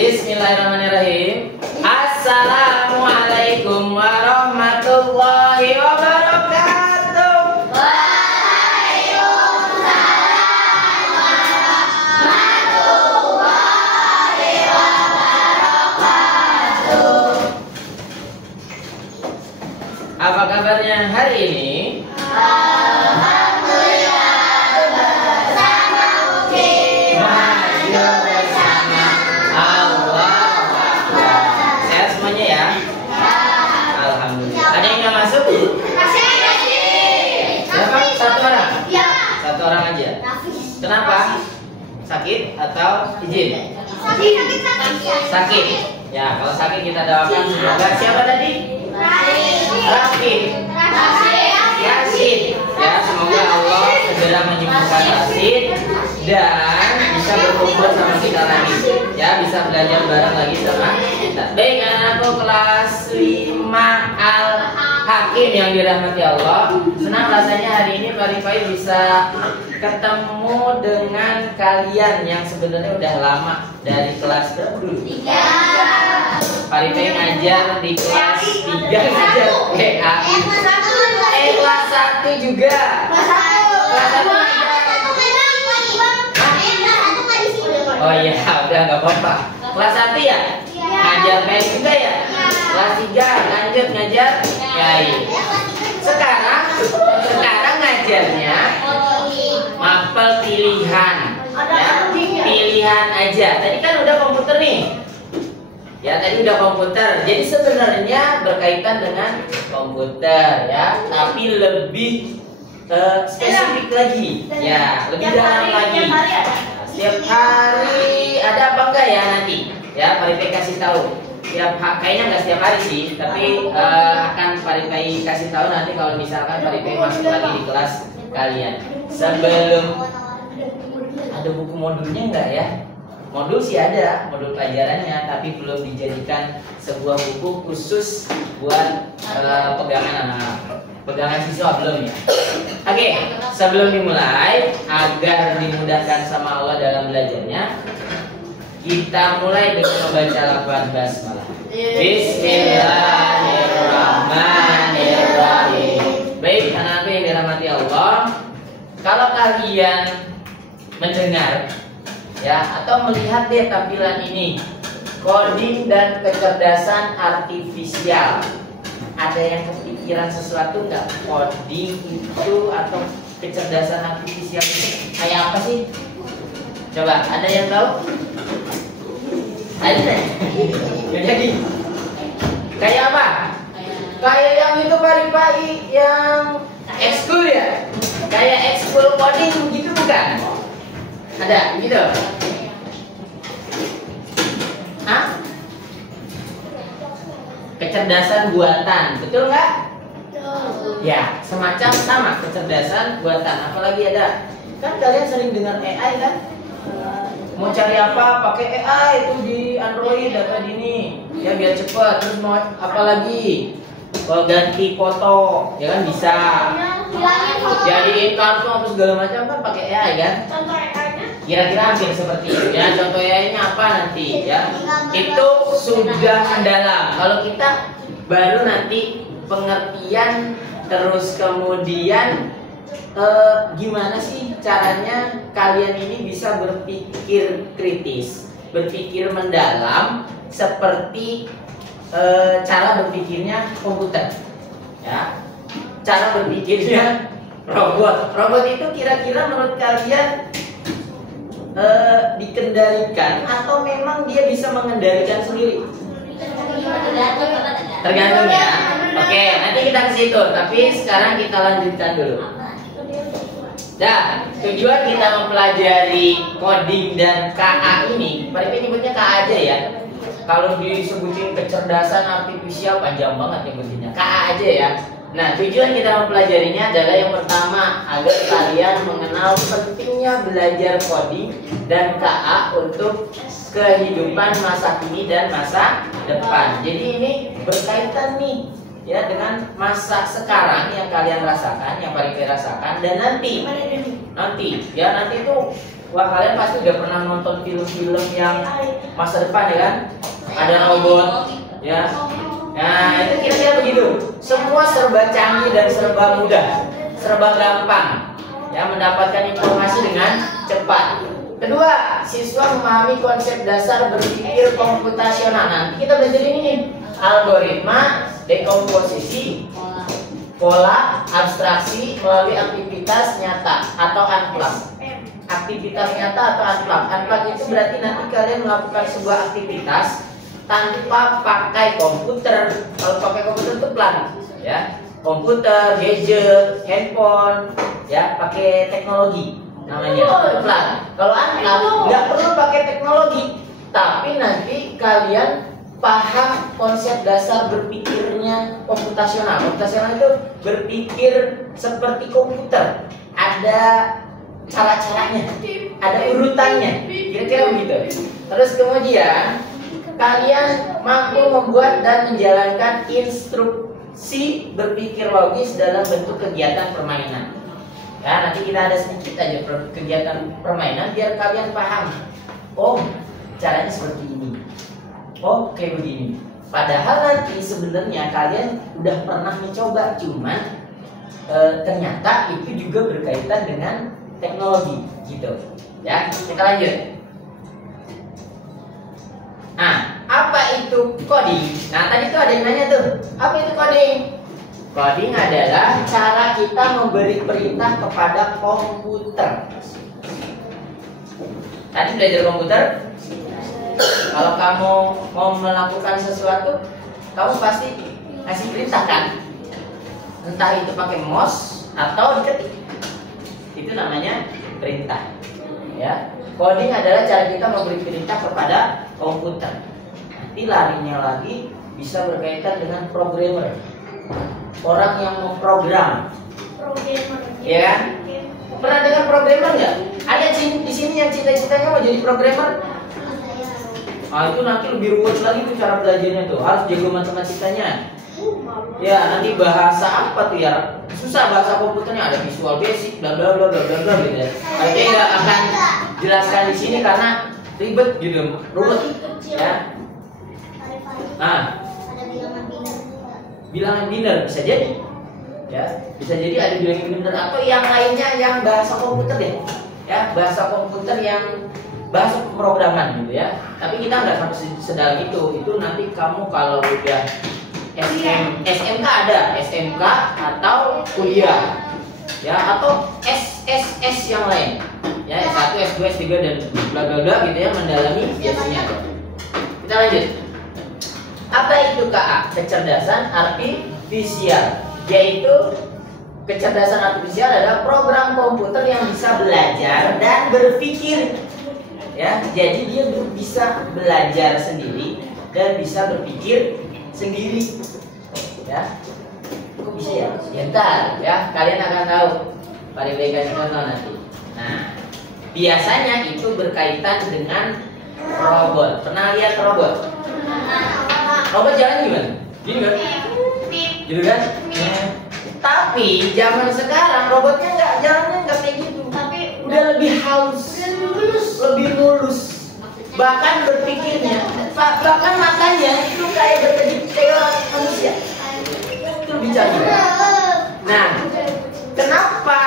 Bismillahirrahmanirrahim. Assalamualaikum warahmatullahi wabarakatuh. Waalaikumsalam warahmatullahi wabarakatuh. Apa kabarnya hari ini? Satu orang aja. Kenapa? Sakit atau izin? Sakit. Ya, kalau sakit kita doakan semoga siapa tadi? Rafi. Yasin. Ya, semoga Allah segera menyembuhkan Yasin dan bisa berkumpul sama kita lagi. Ya, bisa belajar bareng lagi sama kita. Baik, anak-anakku kelas 5 Al-Hakim yang dirahmati Allah. Senang rasanya hari ini Pak Rifai bisa ketemu dengan kalian yang sebenarnya udah lama dari kelas berapa dulu? 3. Pak Rifai ngajar di kelas 3 ngajar PAI. Kelas 1 juga. Kelas 1 Oh iya, udah nggak apa-apa. Kelas 1 ya? Ngajar PAI juga ya? Kelas 3 lanjut ngajar PAI. Sekarang ngajarnya mapel pilihan. Ya, pilihan aja. Tadi kan udah komputer nih. Ya, tadi udah komputer. Jadi sebenarnya berkaitan dengan komputer ya, tapi lebih spesifik lagi. Ya, lebih dalam lagi. Setiap hari ada apa enggak ya nanti? Ya, Pak Rifai kasih tahu. Kayaknya nggak setiap hari sih, tapi akan Pak Rifai kasih tahu nanti kalau misalkan Pak Rifai masuk lagi di kelas kalian. Sebelum ada buku modulnya enggak ya? Modul sih ada, modul pelajarannya, tapi belum dijadikan sebuah buku khusus buat pegangan anak-anak. Pegangan siswa belum ya? Oke, sebelum dimulai, agar dimudahkan sama Allah dalam belajarnya, kita mulai dengan membaca lafaz basmalah. Bismillahirrahmanirrahim. Baik, anak-anak yang dirahmati Allah, kalau kalian mendengar ya atau melihat deh tampilan ini, coding dan kecerdasan artifisial, ada yang kepikiran sesuatu nggak? Coding itu atau kecerdasan artifisial itu kayak apa sih? Coba, ada yang tahu? Ada deh. Nggak jadi. Kayak apa? Kayak yang itu Pak Rifai yang ekskul ya? Kayak ekskul coding gitu bukan? Ada gitu? Hah? Kecerdasan buatan, betul nggak? Ya, semacam sama kecerdasan buatan. Apalagi ada? Kan kalian sering dengar AI kan? Mau cari apa pakai AI itu di Android data dini ya biar cepat. Terus mau apa lagi? Kalau ganti foto ya kan bisa. Jadiin kartu apa segala macam kan pakai AI kan? Contoh AI-nya? Kira-kira hampir seperti itu ya. Contoh AI-nya apa nanti ya? Itu sudah mendalam. Kalau kita baru nanti pengertian terus kemudian gimana sih caranya kalian ini bisa berpikir kritis, berpikir mendalam seperti cara berpikirnya komputer ya, cara berpikirnya robot. Robot itu kira-kira menurut kalian dikendalikan atau memang dia bisa mengendalikan sendiri? Tergantung ya. Oke, nanti kita ke situ, tapi sekarang kita lanjutkan dulu. Nah, tujuan kita mempelajari coding dan KA ini, Pak Rifai nyebutnya KA aja ya. Kalau disebutin kecerdasan artifisial panjang banget nyebutnya. KA aja ya. Nah, tujuan kita mempelajarinya adalah yang pertama agar kalian mengenal pentingnya belajar coding dan KA untuk kehidupan masa kini dan masa depan. Jadi ini berkaitan nih ya dengan masa sekarang yang kalian rasakan, yang Pak Rifai rasakan, dan nanti itu Wah, kalian pasti udah pernah nonton film-film yang masa depan ya kan? Ada robot, ya. Nah, itu kira-kira begitu. Semua serba canggih dan serba mudah, serba gampang. Ya, mendapatkan informasi dengan cepat. Kedua, siswa memahami konsep dasar berpikir komputasional. Nanti kita belajar ini nih, algoritma, dekomposisi, pola, abstraksi melalui aktivitas nyata atau unplug. Aktivitas nyata atau unplug. Unplug itu berarti nanti kalian melakukan sebuah aktivitas tanpa pakai komputer. Kalau pakai komputer itu plug, ya. Komputer, gadget, handphone, ya, pakai teknologi namanya. Itu plug. Kalau unplug nggak perlu pakai teknologi, tapi nanti kalian paham konsep dasar berpikirnya komputasional. Komputasional itu berpikir seperti komputer. Ada cara-caranya, ada urutannya, kira-kira begitu. Terus kemudian kalian mampu membuat dan menjalankan instruksi berpikir logis dalam bentuk kegiatan permainan. Ya, nanti kita ada sedikit aja kegiatan permainan biar kalian paham. Oh, caranya seperti ini. Oh, kayak begini. Padahal nanti sebenarnya kalian udah pernah mencoba, cuman ternyata itu juga berkaitan dengan teknologi, gitu. Ya, kita lanjut. Nah, apa itu coding? Nah, tadi tuh ada yang nanya tuh, apa itu coding? Coding adalah cara kita memberi perintah kepada komputer. Tadi belajar komputer, kalau kamu mau melakukan sesuatu, kamu pasti ngasih perintah kan? Entah itu pakai mouse atau diketik. Itu namanya perintah. Ya, coding adalah cara kita memberi perintah kepada komputer. Nanti larinya lagi bisa berkaitan dengan programmer. Orang yang memprogram. Ya kan? Pernah dengar programmer nggak? Ada di sini yang cita-citanya mau jadi programmer? Ah, itu nanti lebih ruwet lagi tuh cara belajarnya tuh. Harus jago matematikanya. Ya, nanti bahasa apa tuh ya? Susah bahasa komputernya, ada Visual Basic, bla bla bla bla bla bla gitu. Tapi nggak akan jelaskan di sini karena ribet gitu, ruwet. Ya. Nah, bilangan biner bisa jadi. Ya, bisa jadi ada bilangan biner atau yang lainnya yang bahasa komputer deh. Ya, bahasa komputer yang bahasa pemrograman gitu ya. Tapi kita nggak sampai sedalam itu. Itu nanti kamu kalau udah SMK ada, SMK atau kuliah. Ya, atau SSS yang lain. Ya, S1, S2, S3 dan bla bla bla gitu ya, mendalami biasanya. Kita lanjut. Apa itu KA? Kecerdasan artifisial. Yaitu kecerdasan artifisial adalah program komputer yang bisa belajar dan berpikir. Ya, jadi dia bisa belajar sendiri dan bisa berpikir sendiri. Ya, kok bisa ya? Ya ntar, ya kalian akan tahu. Pada kasih contoh nanti. Nah, biasanya itu berkaitan dengan robot. Pernah lihat robot? Robot jalan gimana? Gini kan? Gitu kan? Tapi zaman sekarang robotnya jalannya nggak kayak gitu. Tapi udah lebih halus, lebih mulus. Bahkan berpikirnya, bahkan matanya itu kayak kayak manusia. Itu lebih canggih. Nah, kenapa?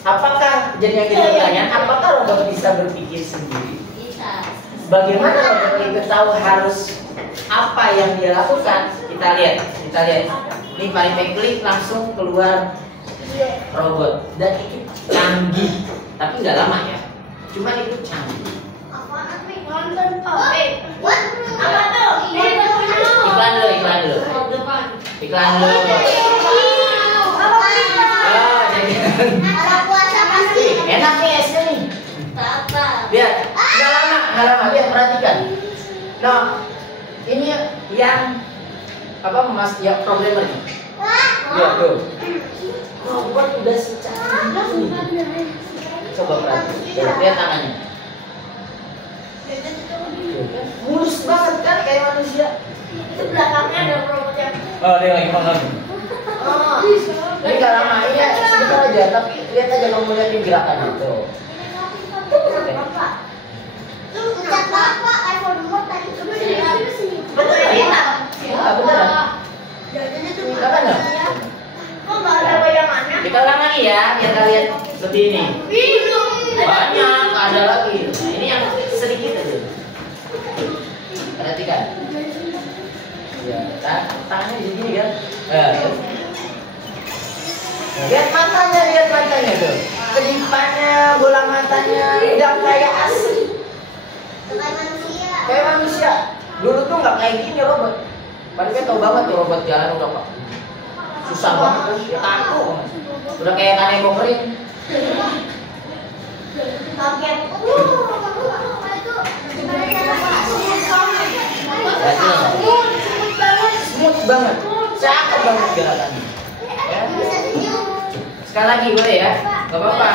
Apakah jadi yang kita tanya? Apakah robot bisa berpikir sendiri? Bisa. Bagaimana robot itu tahu harus apa yang dia lakukan? Kita lihat. Ini paling klik langsung keluar robot dan itu canggih, tapi nggak lama ya. Cuma itu canggih. Apaan nih? Nonton what? Apa tuh? Iklan dulu. Iklan dulu. Oh, jadi Ada puasa pasti. enak nih esnya nih. Lihat, nggak lama. Lihat, perhatikan. Nah, ini yang apa mas ya programmer nih. Lihat tuh. Robot udah secanggih ini. Coba perhatikan. Lihat tangannya. Mulus banget kan kayak manusia. Itu belakangnya ada robot yang Oh, dia lagi makan. Ini nggak lama, iya sebentar aja, tapi lihat aja kamu lihatin gerakan itu. Kita ulang lagi ya, biar kalian seperti ini. Banyak, ada lagi. Nah, ini yang sedikit aja. Perhatikan. Ya, tangannya di sini kan. Lihat matanya tuh. Kedipannya, bola matanya, udah kayak asli. Kayak manusia. Dulu tuh nggak kayak gini robot. Padahal tau banget tuh robot jalan udah kok. Susah banget, dia takut. Udah kayak kanebo kering. Smooth banget, cakep banget gerakannya. Ya. Sekali lagi boleh ya, nggak apa-apa.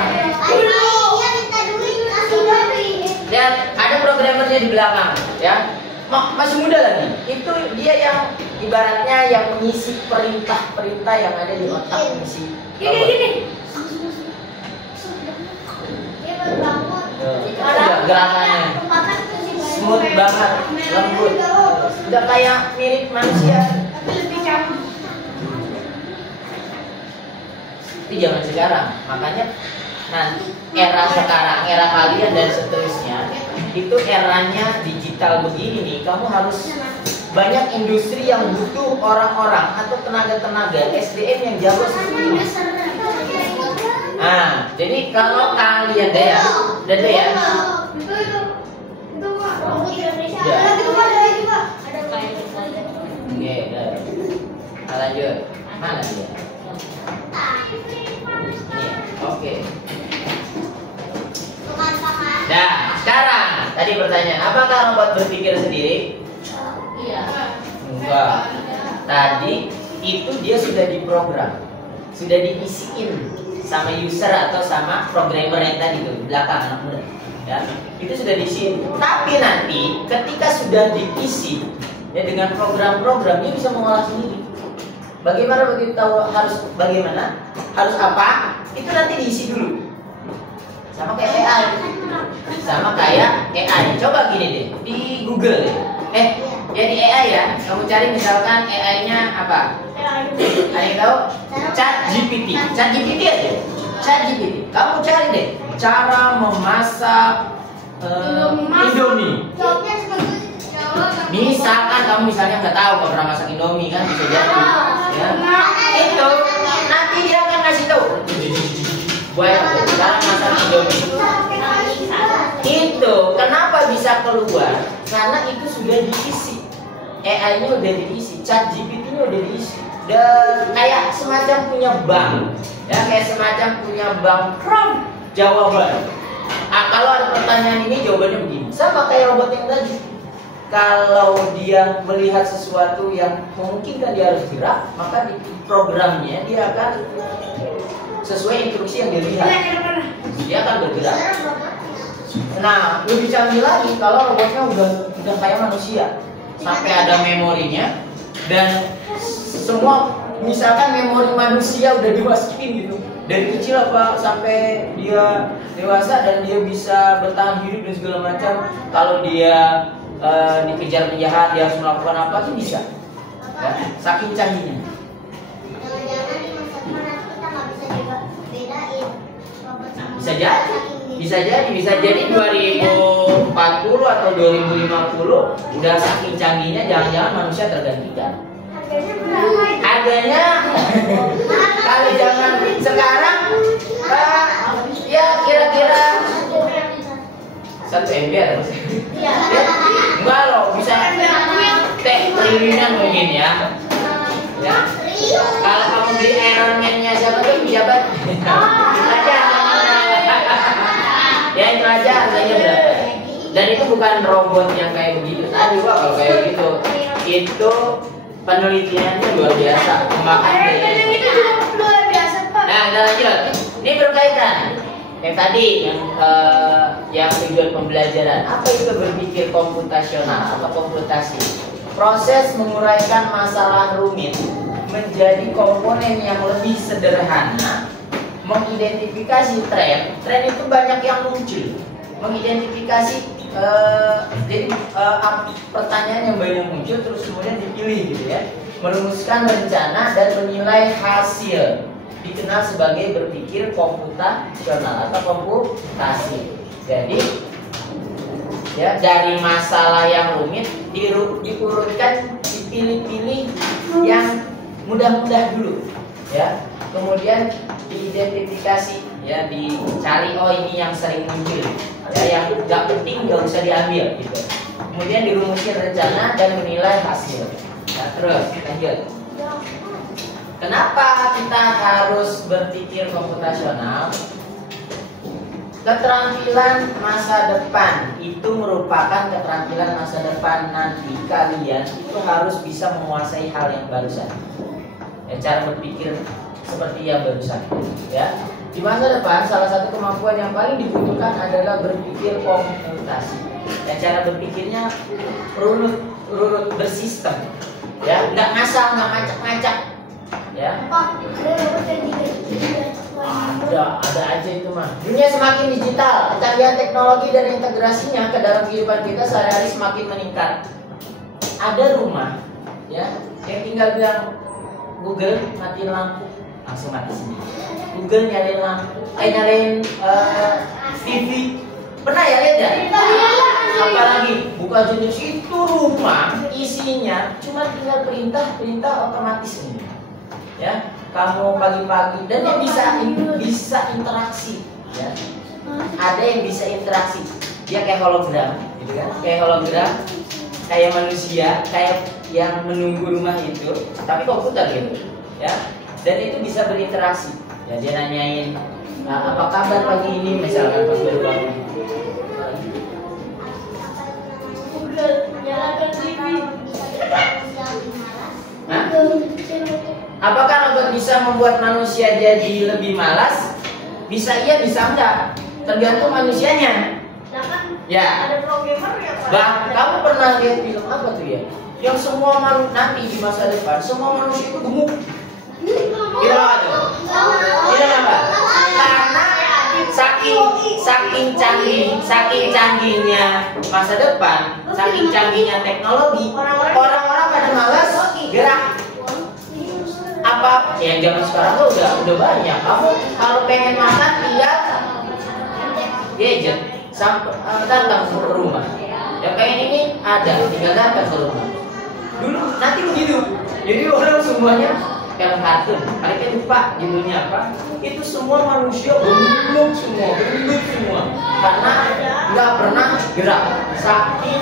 Dan ada programmernya di belakang, ya. Masih muda lagi. Itu dia yang ibaratnya yang mengisi perintah-perintah yang ada di otak mengisi. Gini. Gerakannya smooth banget, lembut. Udah kayak mirip manusia. Itu zaman sekarang, makanya nanti era sekarang, era kalian dan seterusnya, itu eranya digital begini nih. Kamu harus banyak industri yang butuh orang-orang atau tenaga-tenaga SDM yang jago seperti ini. Nah, jadi kalau kalian deh ya, udah deh ya. Oke, udah. Lanjut. Mana dia? Oke. Nah, sekarang tadi pertanyaan, apakah robot berpikir sendiri? Iya. Enggak. Tadi itu dia sudah diprogram, sudah diisiin sama user atau sama programmer yang tadi tuh di belakang anak muda. Ya, itu sudah diisiin. Tapi nanti ketika sudah diisi ya dengan program-program dia bisa mengolah sendiri. Bagaimana begitu tahu harus bagaimana? Harus apa? Itu nanti diisi dulu. Sama kayak AI. Sama kayak AI. Coba gini deh, di Google deh. Ya di AI ya. Kamu cari misalkan AI-nya apa? Ada yang tahu? ChatGPT. ChatGPT aja. ChatGPT. Kamu cari deh cara memasak Indomie. Misalkan kamu misalnya nggak tahu kau pernah masak Indomie kan bisa jadi. Ya. Itu nanti dia akan kasih tahu. Buat cara masak Indomie. Itu kenapa bisa keluar? Karena itu sudah diisi. AI-nya udah diisi, ChatGPT-nya udah diisi. Dan kayak semacam punya bank. Ya, kayak semacam punya bank jawaban. Kalau ada pertanyaan ini jawabannya begini. Sama kayak robot yang tadi. Kalau dia melihat sesuatu yang memungkinkan dia harus gerak, maka di programnya dia akan sesuai instruksi yang dia lihat. Dia akan bergerak. Nah, lebih canggih lagi kalau robotnya udah kayak manusia, sampai ada memorinya dan semua misalkan memori manusia udah dimasukin gitu. Dari kecil apa sampai dia dewasa dan dia bisa bertahan hidup dan segala macam. Kalau dia dikejar penjahat dia harus melakukan apa sih bisa. Ya, saking canggihnya. Bisa jadi 2040 atau 2050 udah saking canggihnya jangan-jangan manusia tergantikan. Harganya kalau jangan sekarang ya kira-kira 1 ember. Enggak loh, bisa triliunan mungkin ya. Ya. Kalau kamu beli Iron Man-nya siapa tuh pejabat? Aja. Ya itu aja harganya berapa? Dan itu bukan robot yang kayak begitu tadi Pak, kalau kayak gitu. Itu penelitiannya luar biasa, kembangkan luar biasa Pak. Nah, kita lanjut. Ini berkaitan yang tadi yang tujuan pembelajaran. Apa itu berpikir komputasional atau komputasi? Proses menguraikan masalah rumit menjadi komponen yang lebih sederhana, mengidentifikasi tren itu banyak yang muncul, mengidentifikasi jadi pertanyaan yang banyak muncul terus kemudian dipilih gitu ya, merumuskan rencana dan menilai hasil, dikenal sebagai berpikir komputasional atau komputasi. Jadi ya, dari masalah yang rumit diurutkan, dipilih-pilih yang mudah-mudah dulu ya, kemudian diidentifikasi ya, dicari oh ini yang sering muncul ya, yang nggak penting nggak usah diambil gitu, kemudian dirumuskan rencana dan menilai hasil. Nah, terus lanjut, kenapa kita harus berpikir komputasional? Keterampilan masa depan itu merupakan keterampilan masa depan. Nanti kalian itu harus bisa menguasai hal yang barusan ya, cara berpikir seperti yang barusan ya. Di masa depan salah satu kemampuan yang paling dibutuhkan adalah berpikir komputasi ya, cara berpikirnya runut bersistem ya, nggak ngasal, nggak ngacak-ngacak ya. Ada aja itu mah. Dunia semakin digital, kecanggihan teknologi dan integrasinya ke dalam kehidupan kita sehari-hari semakin meningkat. Ada rumah ya yang tinggal bilang Google matiin lampu, langsung mati sendiri. Google nyalain lampu, nyalain TV. Pernah ya lihat ya? Apalagi buka jendela, itu rumah isinya cuma tinggal perintah otomatis ini. Ya, kamu pagi-pagi dan dia bisa interaksi ya. Ada yang bisa interaksi, dia kayak hologram gitu kan, kayak hologram, kayak manusia, kayak yang menunggu rumah itu tapi komputer gitu ya, dan itu bisa berinteraksi ya. Dia nanyain apa kabar pagi ini misalkan pas baru bangun. Hah? Apakah robot bisa membuat manusia jadi lebih malas? Bisa iya, bisa enggak. Tergantung manusianya. Ya. Ada programmer ya, Pak? Bah, kamu pernah lihat film apa tuh ya? Yang semua nanti di masa depan semua manusia itu gemuk. Film apa tuh? Film apa? Karena saking canggihnya masa depan, saking canggihnya teknologi, orang-orang pada malas gerak. Apa yang zaman sekarang tuh udah banyak. Kamu kalau pengen makan tinggal gadget datang ke rumah. Yang pengen ini ada, tinggal datang ke rumah. Dulu nanti begitu. Jadi orang semuanya film kartun. Mereka lupa judulnya apa. Itu semua manusia gemuk semua. Karena nggak pernah gerak. Saking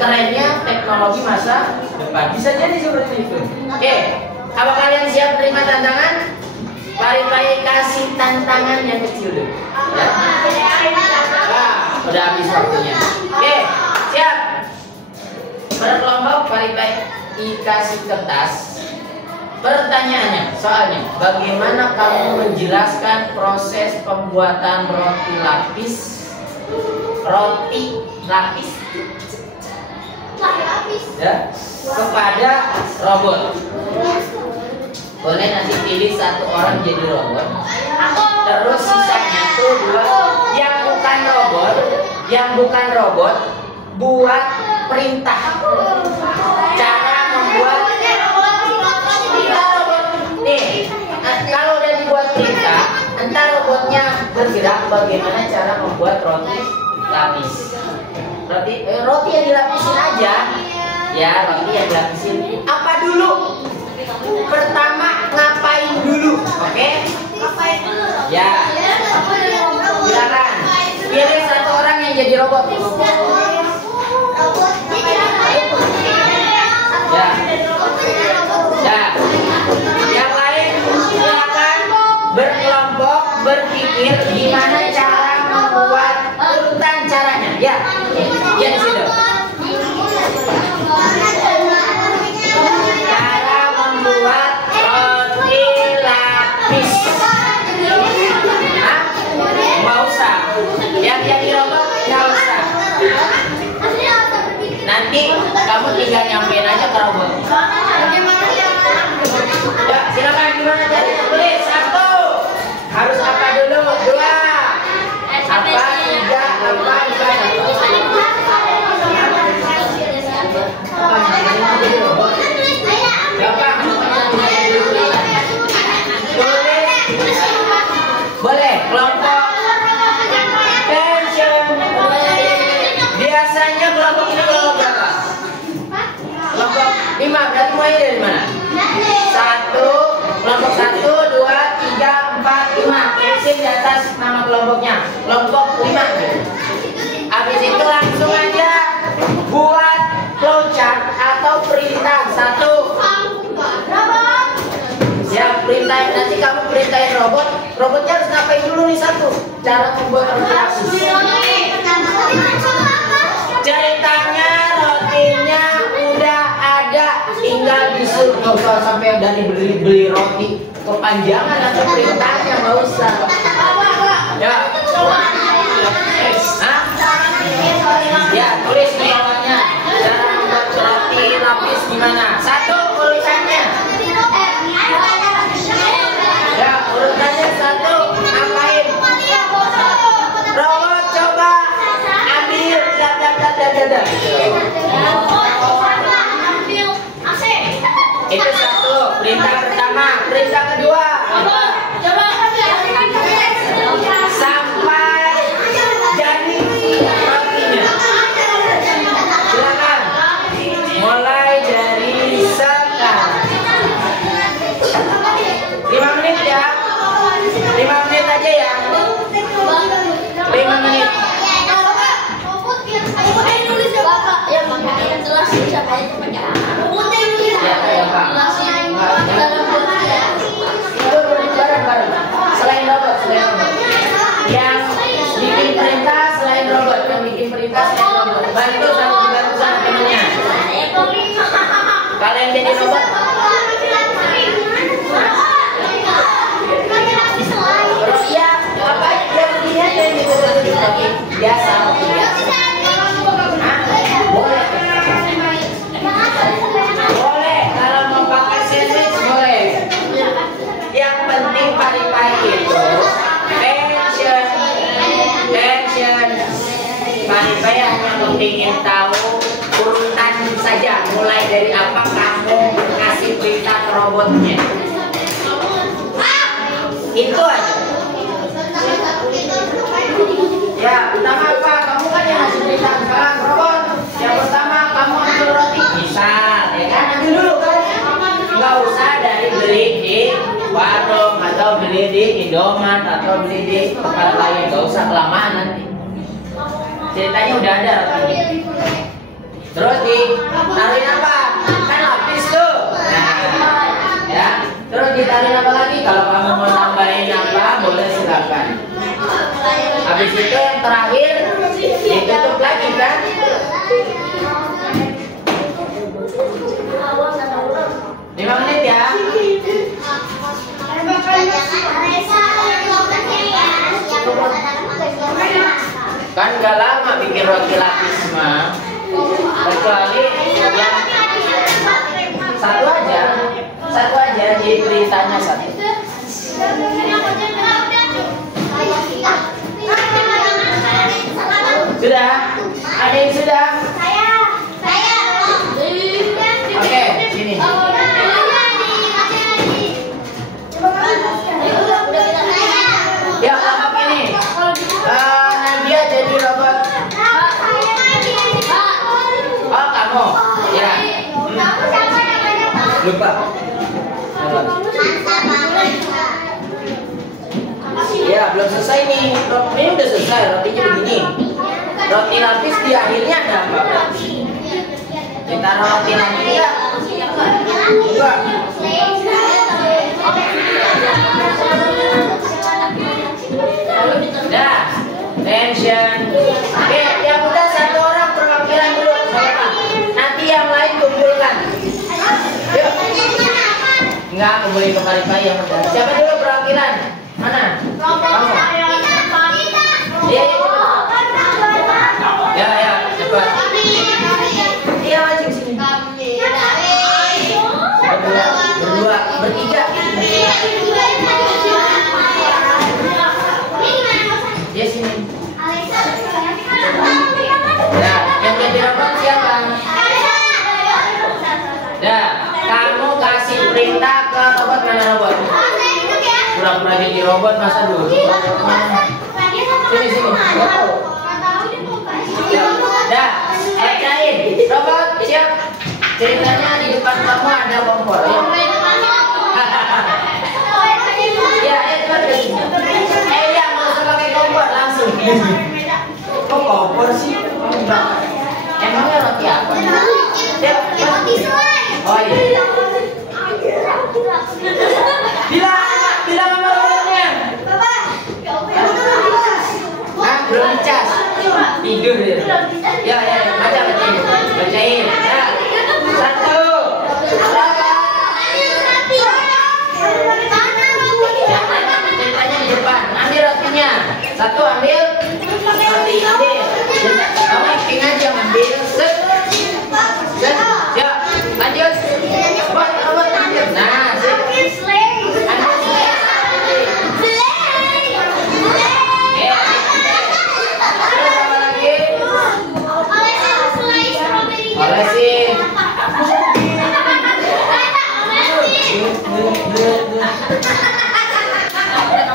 kerennya teknologi masa depan. Bisa jadi seperti itu. Oke. Apa kalian siap terima tantangan? Pari-pari kasih tantangan yang kecil dulu. Ya? Nah, udah habis waktunya. Oke, siap. Berkelompok pari-pari kasih kertas. Pertanyaannya, soalnya, bagaimana kamu menjelaskan proses pembuatan roti lapis? Ya, kepada robot. Boleh nanti pilih satu orang jadi robot. Terus sisanya tuh dua yang bukan robot buat perintah. Cara membuat perintah robot. Nih, kalau udah dibuat perintah, entar robotnya bergerak. Bagaimana cara membuat roti lapis? Roti yang dilapisin aja. Ya, roti yang dilapisin. Apa dulu? Pertama ngapain dulu? Oke? Ngapain dulu? Ya. Silakan. Pilih satu orang yang jadi robot. Ya. Ya. Yang lain silakan berkelompok berpikir gimana cara membuat urutan caranya. Ya. Ya di situ. Cara membuat roti lapis. Hah? Nggak usah. Yang jadi robot nggak usah. Nanti kamu tinggal nyampein aja ke robot. Ya, perintahin nanti kamu perintahin robot. Robotnya harus ngapain dulu nih satu? Cara membuat roti lapis. Ceritanya rotinya udah ada, tinggal disuruh. Nggak usah sampai dari beli roti kepanjangan atau perintahnya, nggak usah. Ya. Hah? Ya, tulis nih bawahnya. Cara membuat roti lapis gimana? Satu, urutannya. Ya, urutannya satu. Ngapain? Robot coba ambil dada. Itu satu. Perintah pertama. Perintah kedua. Sampai jadi rotinya. Silakan. Mulai dari sekarang. 5 menit ya. 5 menit aja ya. 5 menit. Selain robot. Yang bikin perintah selain robot. Bantu sama temennya. Kalian jadi robot. Ya, apa yang dilihat yang biasa. Boleh, kalau mau pakai sandwich boleh. Yang penting pari-pari itu tension. Pari-pari hanya ingin tahu urutan saja, mulai dari apa kamu kasih perintah ke robotnya. Itu aja. Ya, pertama apa? Kamu kan yang ngasih perintah sekarang robot. Yang pertama kamu ambil roti. Misal, ya kan? Ambil dulu kan? Nggak usah dari beli di warung atau beli di Indomaret atau beli di tempat lain. Nggak usah kelamaan nanti. Ceritanya udah ada rotinya. Terus ditaruhin apa? Kan lapis tuh. Nah, ya. Terus ditaruhin apa lagi? Kalau kamu mau tambahin apa, boleh silakan. Habis itu yang terakhir ditutup lagi kan? Lima menit ya. Kan gak lama bikin roti lapis mah. Kecuali yang satu aja di beritanya satu. Sudah? Ada yang sudah? Saya. Oke, sini. Ya, apa ini? Nadia jadi robot. Oh, kamu. Ya. Lupa. Ya, belum selesai nih. Ini udah selesai, rotinya begini. Roti lapis di akhirnya ada apa? Kita roti lapis ya? Enggak. Dah, tension. Oke, yang udah satu orang perwakilan dulu. Nanti yang lain kumpulkan. Yuk. Enggak, kembali ke pari-pari yang udah. Siapa dulu perwakilan? Mana? Kamu. Iya, cepat. Ya, cepat. Iya, maju sini. Berdua, bertiga. Dia sini. Nah, yang jadi robot siapa? Nah, kamu kasih perintah ke robot, mana robot? Pura-pura jadi robot masa dulu? Sini. Dah, bacain. Robot, siap. Ceritanya di depan kamu ada kompor ya? Ya, cepat ke sini. Ya, nggak usah pakai kompor, langsung. Kok kompor sih? Emangnya roti apa? Roti selai. Oh iya. tidur ya. Ya, bacain. Ya. 1. Ceritanya di depan. Ambil rotinya. 1 ambil. Roti ambil. Kamu acting aja ambil. Set. Ya, lanjut. Buat lanjut. Nah, set. Olesin.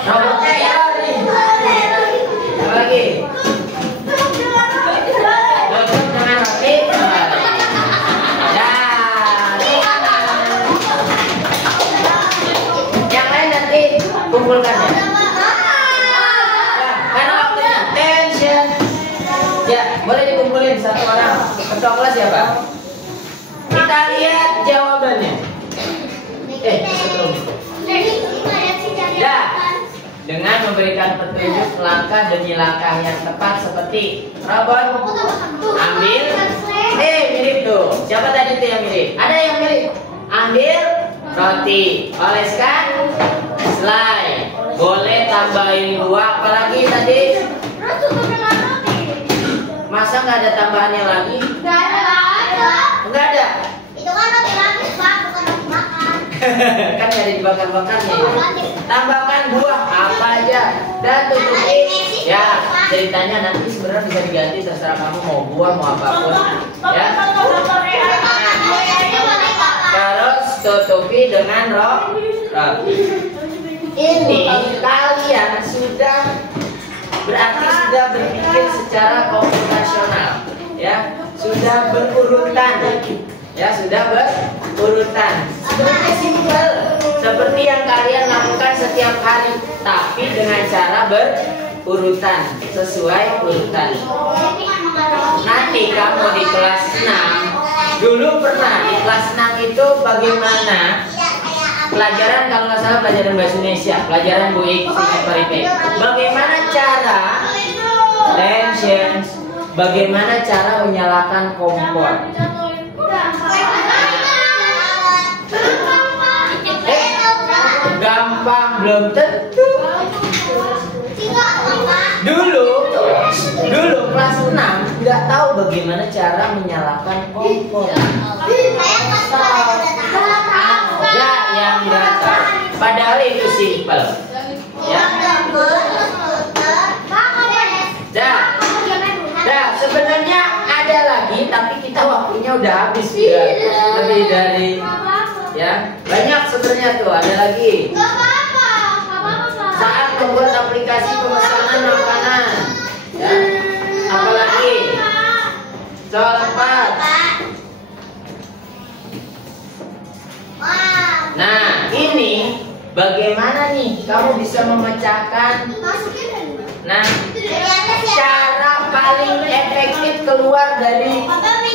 Robotnya ya nih. Apa lagi? Tutup dengan roti. Yang lain nanti kumpulkan ya. Karena waktunya tension. Ya, boleh dikumpulin satu orang. Ketua kelas siapa? Kita lihat jawabannya. Ya, dengan memberikan petunjuk langkah demi langkah yang tepat seperti robot ambil. Mirip tuh. Siapa tadi tuh yang mirip? Ada yang mirip. Ambil roti, oleskan selai. Boleh tambahin buah. Apalagi tadi? Masa nggak ada tambahannya lagi? Nggak ada. Itu kan roti lapis, Pak, bukan roti makan. Kan nggak ada dibakar-bakarnya ya. Tambahkan buah apa aja dan tutupi. Ya, ceritanya nanti sebenarnya bisa diganti terserah kamu mau buah mau apapun. Ya. Terus tutupi dengan roti. Ini kalian sudah berarti sudah berpikir secara komputasional, ya, sudah berurutan, ya, sudah berurutan. Sebenarnya simpel, seperti yang kalian lakukan setiap hari, tapi dengan cara berurutan, sesuai urutan. Nanti kamu di kelas 6, dulu pernah di kelas 6 itu bagaimana? Pelajaran kalau nggak salah pelajaran bahasa Indonesia, pelajaran Bu Ik, bagaimana cara tensions, bagaimana cara menyalakan kompor. Gampang belum tentu. Dulu kelas 6 nggak tahu bagaimana cara menyalakan kompor. Ya, yang nggak tahu. Padahal itu simpel. Ya. Sebenarnya ada lagi, tapi kita waktunya udah habis ya. Lebih dari ya banyak sebenarnya tuh. Ada lagi. Saat membuat aplikasi pemesanan makanan. Ya. Apalagi? Soal 4. Nah, ini bagaimana nih kamu bisa memecahkan? Nah, cara paling efektif keluar dari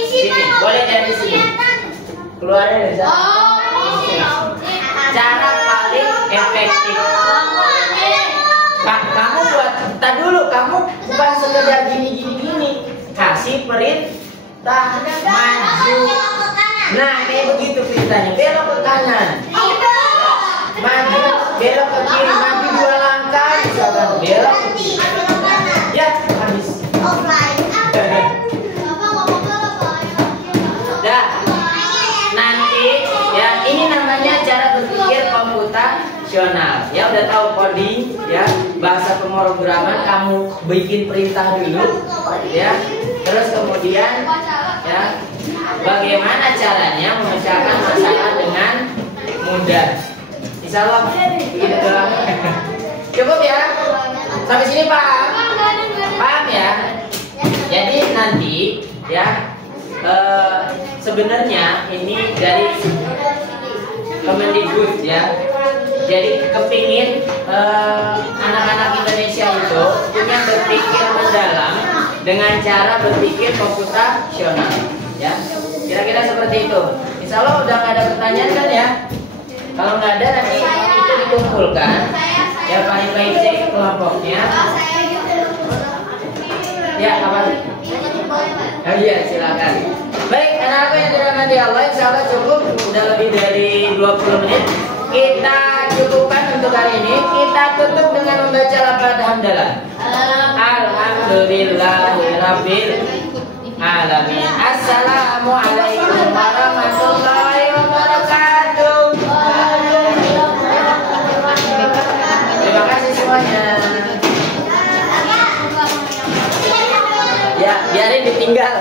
sini. Boleh dari sini. Keluarnya dari sana. Cara paling efektif. Kamu buat, tak dulu kamu bukan sekedar gini. Kasih perintah maju. Nah, kayak begitu perintahnya. Belok ke kanan. Maju, belok ke kiri, maju 2 langkah. Belok ke kiri. Ya, habis. Dah. Nanti ya ini namanya cara berpikir komputasional. Ya udah tahu coding, ya bahasa pemrograman, kamu bikin perintah dulu, ya. Terus kemudian ya bagaimana caranya memecahkan masalah dengan mudah. Insya Allah begitu doang. Cukup ya. Sampai sini paham ya. Jadi nanti ya sebenarnya ini dari Kemendikbud ya. Jadi kepingin anak-anak Indonesia itu punya berpikir mendalam dengan cara berpikir komputasional ya. Kira-kira seperti itu. Insya Allah udah nggak ada pertanyaan kan ya? Kalau nggak ada nanti itu dikumpulkan. Ya baik-baik cek kelompoknya. Ya apa? iya, silakan. Baik, anak-anakku yang dirahmati Allah, insya Allah cukup. Udah lebih dari 20 menit. Kita cukupkan untuk hari ini. Kita tutup dengan membaca lafaz hamdalah. Alhamdulillahirabbil alamin. Assalamualaikum warahmatullahi wabarakatuh. Terima kasih semuanya. Ya, biarin ditinggal.